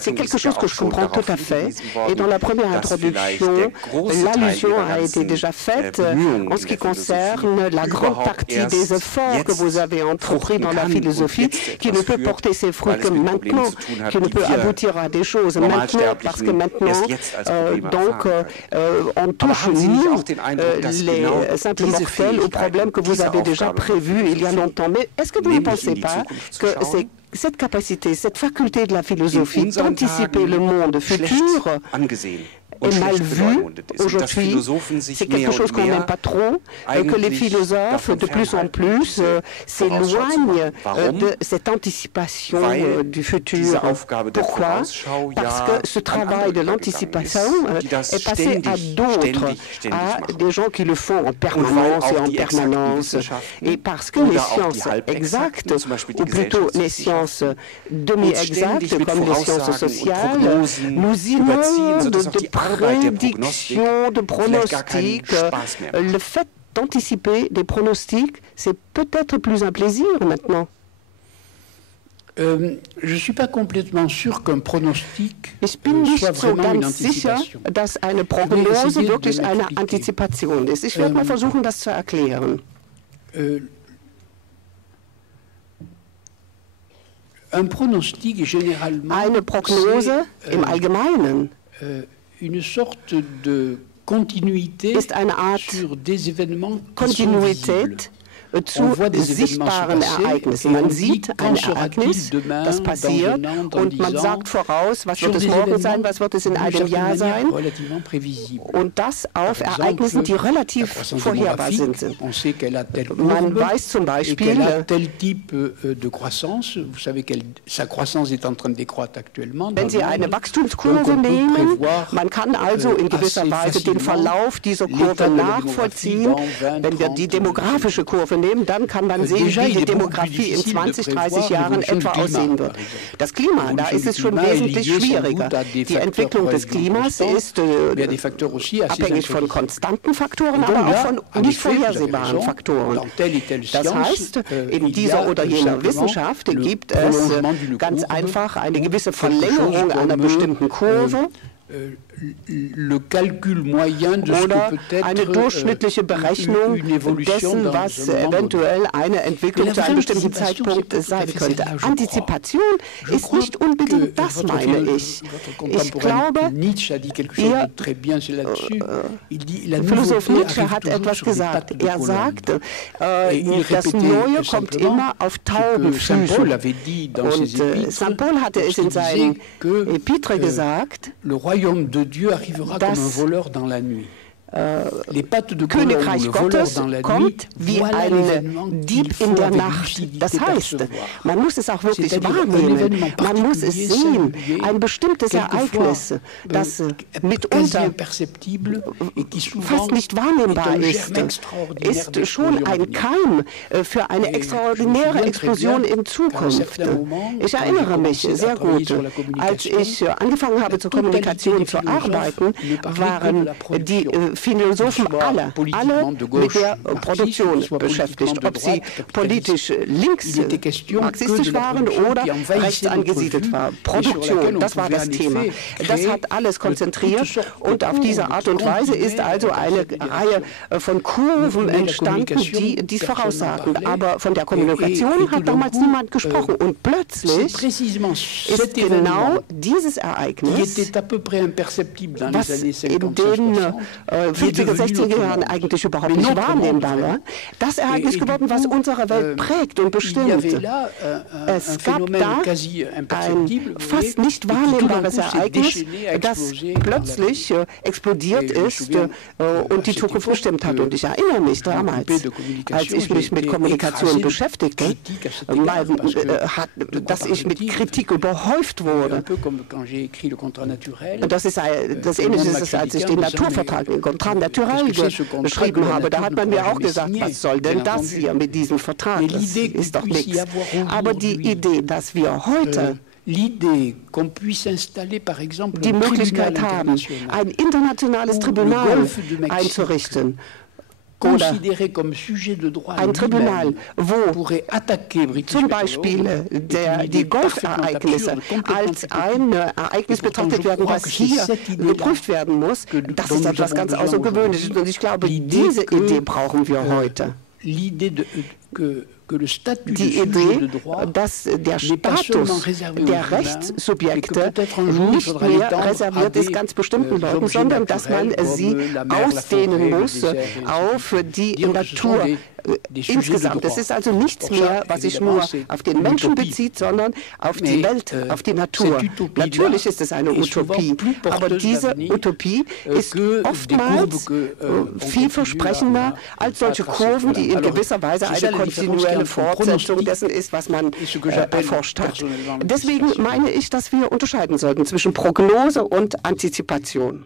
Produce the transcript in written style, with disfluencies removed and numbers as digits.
C'est quelque chose que je comprends tout à fait. Et dans la première introduction, l'allusion a été déjà faite en ce qui concerne la grande partie des efforts que vous avez entrepris dans la philosophie, qui ne peut porter ses fruits que maintenant, qui ne peut aboutir à des choses maintenant, parce que maintenant, on touche, nous, les simples mortels, aux problèmes que vous avez déjà prévus il y a longtemps. Mais est-ce que vous ne pensez pas que c'est cette capacité, cette faculté de la philosophie d'anticiper le monde futur est mal vu aujourd'hui. C'est quelque chose qu'on n'aime pas trop, que les philosophes, de plus en plus, s'éloignent de cette anticipation du futur. Pourquoi? Parce que ce travail de l'anticipation est passé à d'autres, à des gens qui le font en permanence et en permanence. Et parce que les sciences exactes, ou plutôt les sciences demi-exactes, comme les sciences sociales, nous inondent de prédictions, de pronostics. Le fait d'anticiper des pronostics, c'est peut-être plus un plaisir maintenant. Je ne suis pas complètement sûr qu'un pronostic Ich bin nicht soit so vraiment une ganz sicher, anticipation. dass eine Prognose wirklich eine Antizipation ist. Ich werde mal versuchen, das zu erklären. Un pronostic est généralement Eine Prognose im Allgemeinen une sorte de continuité ist eine Art sur des événements qui sont visibles. Kontinuität zu sichtbaren Ereignissen. Man sieht ein Ereignis, das passiert, und man sagt voraus, was wird es morgen sein, was wird es in einem Jahr sein, und das auf Ereignissen, die relativ vorhersehbar sind. Man weiß zum Beispiel, wenn Sie eine Wachstumskurve nehmen, man kann also in gewisser Weise den Verlauf dieser Kurve nachvollziehen. Wenn wir die demografische Kurve nehmen, dann kann man sehen, wie die Demografie in 20, 30 Jahren etwa aussehen wird. Das Klima, da ist es schon wesentlich schwieriger. Die Entwicklung des Klimas ist abhängig von konstanten Faktoren, aber auch von nicht vorhersehbaren Faktoren. Das heißt, in dieser oder jener Wissenschaft gibt es ganz einfach eine gewisse Verlängerung einer bestimmten Kurve. Oder eine durchschnittliche Berechnung dessen, was eventuell eine Entwicklung zu einem bestimmten Zeitpunkt sein könnte. Antizipation ist nicht unbedingt das, meine ich. Ich glaube, Ihr Philosoph Nietzsche hat etwas gesagt. Er sagte, das Neue kommt immer auf Taubenfüßen. Und Saint Paul hatte es in seinen Epîtres gesagt, das Königreich Gottes kommt wie ein Dieb in der Nacht. Das heißt, man muss es auch wirklich wahrnehmen. Man muss es sehen. Ein bestimmtes Ereignis, das mitunter fast nicht wahrnehmbar ist schon ein Keim für eine extraordinäre Explosion in Zukunft. Ich erinnere mich sehr gut, als ich angefangen habe, zur Kommunikation zu arbeiten, waren die Philosophen alle mit der Produktion beschäftigt, ob sie politisch links marxistisch waren oder rechts angesiedelt waren. Produktion, das war das Thema. Das hat alles konzentriert, und auf diese Art und Weise ist also eine Reihe von Kurven entstanden, die dies voraussagten. Aber von der Kommunikation hat damals niemand gesprochen, und plötzlich ist genau dieses Ereignis, was in den 50er, 60er Jahren eigentlich überhaupt nicht wahrnehmbar war, das Ereignis geworden, was unsere Welt prägt und bestimmt. Es gab da ein fast nicht wahrnehmbares Ereignis, das plötzlich explodiert ist und die Zukunft bestimmt hat. Und ich erinnere mich damals, als ich mich mit Kommunikation beschäftigte, dass ich mit Kritik überhäuft wurde. Und das ist das Ähnliche, als ich den Naturvertrag Contrat naturel geschrieben habe. Da hat man mir auch gesagt, was soll denn das hier mit diesem Vertrag? Das ist doch nichts. Aber die Idee, dass wir heute die Möglichkeit haben, ein internationales Tribunal einzurichten, oder ein Tribunal, wo zum Beispiel die Golfereignisse als ein Ereignis betrachtet werden, was hier geprüft werden muss, das ist etwas ganz Außergewöhnliches. Und ich glaube, diese Idee brauchen wir heute. Die Idee, dass der Status der Rechtssubjekte nicht mehr reserviert ist ganz bestimmten Leuten, sondern dass man sie ausdehnen muss auf die Natur insgesamt. Es ist also nichts mehr, was sich nur auf den Menschen bezieht, sondern auf die Welt, auf die Natur. Natürlich ist es eine Utopie, aber diese Utopie ist oftmals vielversprechender als solche Kurven, die in gewisser Weise eine kontinuelle Fortsetzung dessen ist, was man erforscht hat. Deswegen meine ich, dass wir unterscheiden sollten zwischen Prognose und Antizipation.